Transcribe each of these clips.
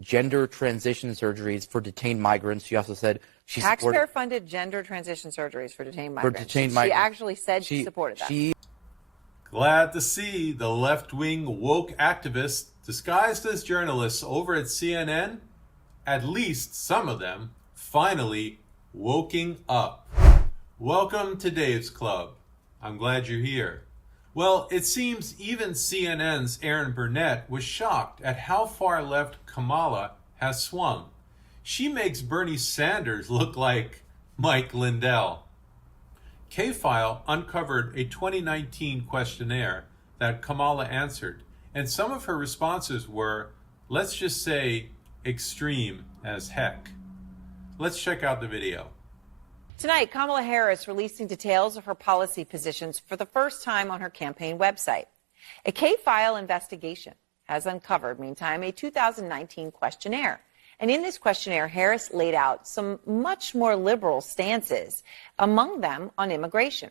gender transition surgeries for detained migrants. She also said she supported taxpayer-funded gender transition surgeries for detained migrants. She actually said she supported that. Glad to see the left-wing woke activists disguised as journalists over at CNN, at least some of them, finally woking up. Welcome to Dave's Club. I'm glad you're here. Well, it seems even CNN's Erin Burnett was shocked at how far left Kamala has swung. She makes Bernie Sanders look like Mike Lindell. K-File uncovered a 2019 questionnaire that Kamala answered, and some of her responses were, let's just say, extreme as heck. Let's check out the video. Tonight, Kamala Harris releasing details of her policy positions for the first time on her campaign website. A K-File investigation has uncovered, meantime, a 2019 questionnaire. And in this questionnaire, Harris laid out some much more liberal stances, among them on immigration.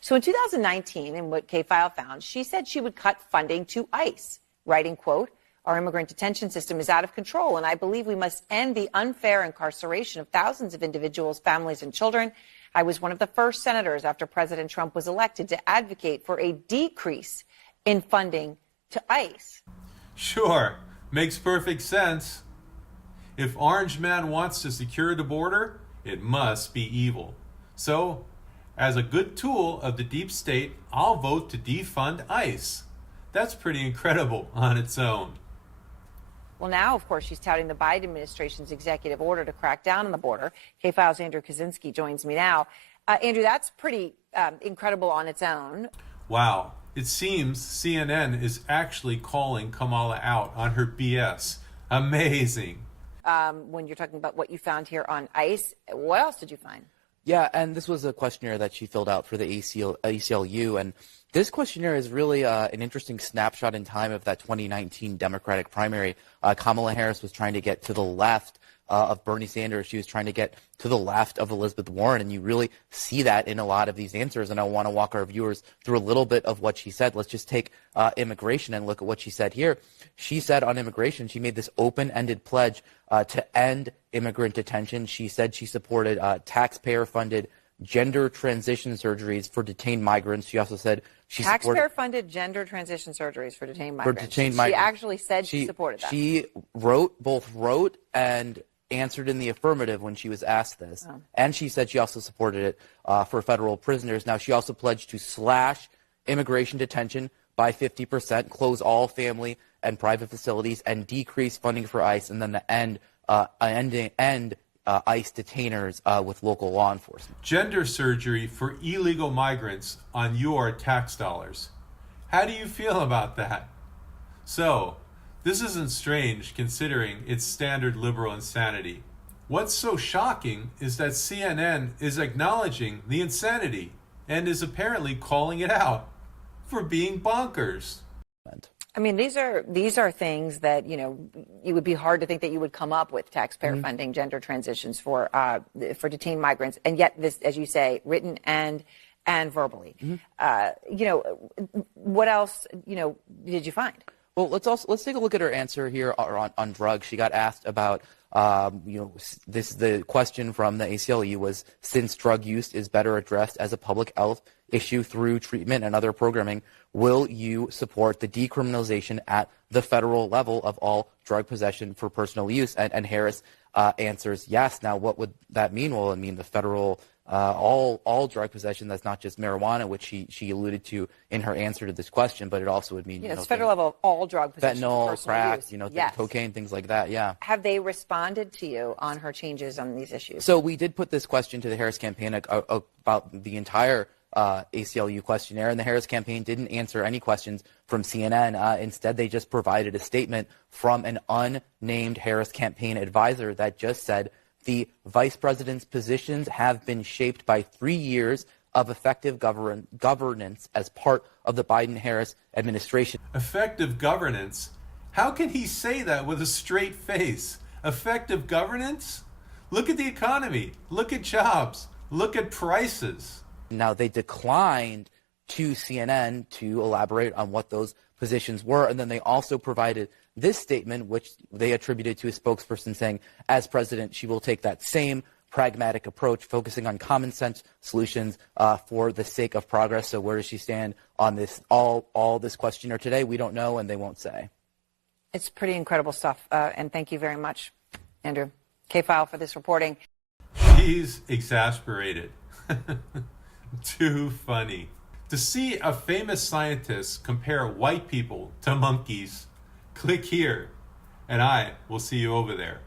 So in 2019, in what K-File found, she said she would cut funding to ICE, writing, quote, "Our immigrant detention system is out of control, and I believe we must end the unfair incarceration of thousands of individuals, families, and children. I was one of the first senators after President Trump was elected to advocate for a decrease in funding to ICE." Sure, makes perfect sense. If Orange Man wants to secure the border, it must be evil. So, as a good tool of the deep state, I'll vote to defund ICE. That's pretty incredible on its own. Well, now, of course, she's touting the Biden administration's executive order to crack down on the border. K-File's Andrew Kaczynski joins me now. Andrew, that's pretty incredible on its own. Wow. It seems CNN is actually calling Kamala out on her BS. Amazing. When you're talking about what you found here on ICE, what else did you find? Yeah, and this was a questionnaire that she filled out for the ACLU, and this questionnaire is really an interesting snapshot in time of that 2019 Democratic primary. Kamala Harris was trying to get to the left of Bernie Sanders. She was trying to get to the left of Elizabeth Warren, and you really see that in a lot of these answers, and I want to walk our viewers through a little bit of what she said. Let's just take immigration and look at what she said here. She said on immigration, she made this open-ended pledge to end immigrant detention. She said she supported taxpayer-funded gender transition surgeries for detained migrants. She also said she supported taxpayer-funded gender transition surgeries for detained migrants. She actually said she supported that. She both wrote and answered in the affirmative when she was asked this. And she said she also supported it for federal prisoners. Now, she also pledged to slash immigration detention by 50%, close all family and private facilities, and decrease funding for ICE, and then the end ICE detainers with local law enforcement. Gender surgery for illegal migrants on your tax dollars. How do you feel about that? So, this isn't strange considering its standard liberal insanity. What's so shocking is that CNN is acknowledging the insanity and is apparently calling it out for being bonkers. I mean, these are things that, you know, it would be hard to think that you would come up with taxpayer funding gender transitions for detained migrants, and yet this, as you say, written and verbally. You know, what else, you know, did you find? Well, let's take a look at her answer here on drugs. She got asked about the question from the ACLU was, since drug use is better addressed as a public health issue through treatment and other programming, will you support the decriminalization at the federal level of all drug possession for personal use? And Harris answers yes. Now, what would that mean? Well, it mean the federal all drug possession. That's not just marijuana, which she alluded to in her answer to this question, but it also would mean it's federal level of all drug possession, fentanyl, crack, use. Cocaine, things like that. Yeah. Have they responded to you on her changes on these issues? So we did put this question to the Harris campaign about the entire ACLU questionnaire, and the Harris campaign didn't answer any questions from CNN. Instead, they just provided a statement from an unnamed Harris campaign advisor that just said the vice president's positions have been shaped by 3 years of effective governance as part of the Biden-Harris administration. Effective governance? How can he say that with a straight face? Effective governance? Look at the economy. Look at jobs. Look at prices. Now, they declined to CNN to elaborate on what those positions were, and then they also provided this statement, which they attributed to a spokesperson saying, as president, she will take that same pragmatic approach, focusing on common sense solutions for the sake of progress. So where does she stand on this? All this questionnaire today, we don't know, and they won't say. It's pretty incredible stuff. And thank you very much, Andrew K-File, for this reporting. She's exasperated. Too funny. To see a famous scientist compare white people to monkeys, click here, and I will see you over there.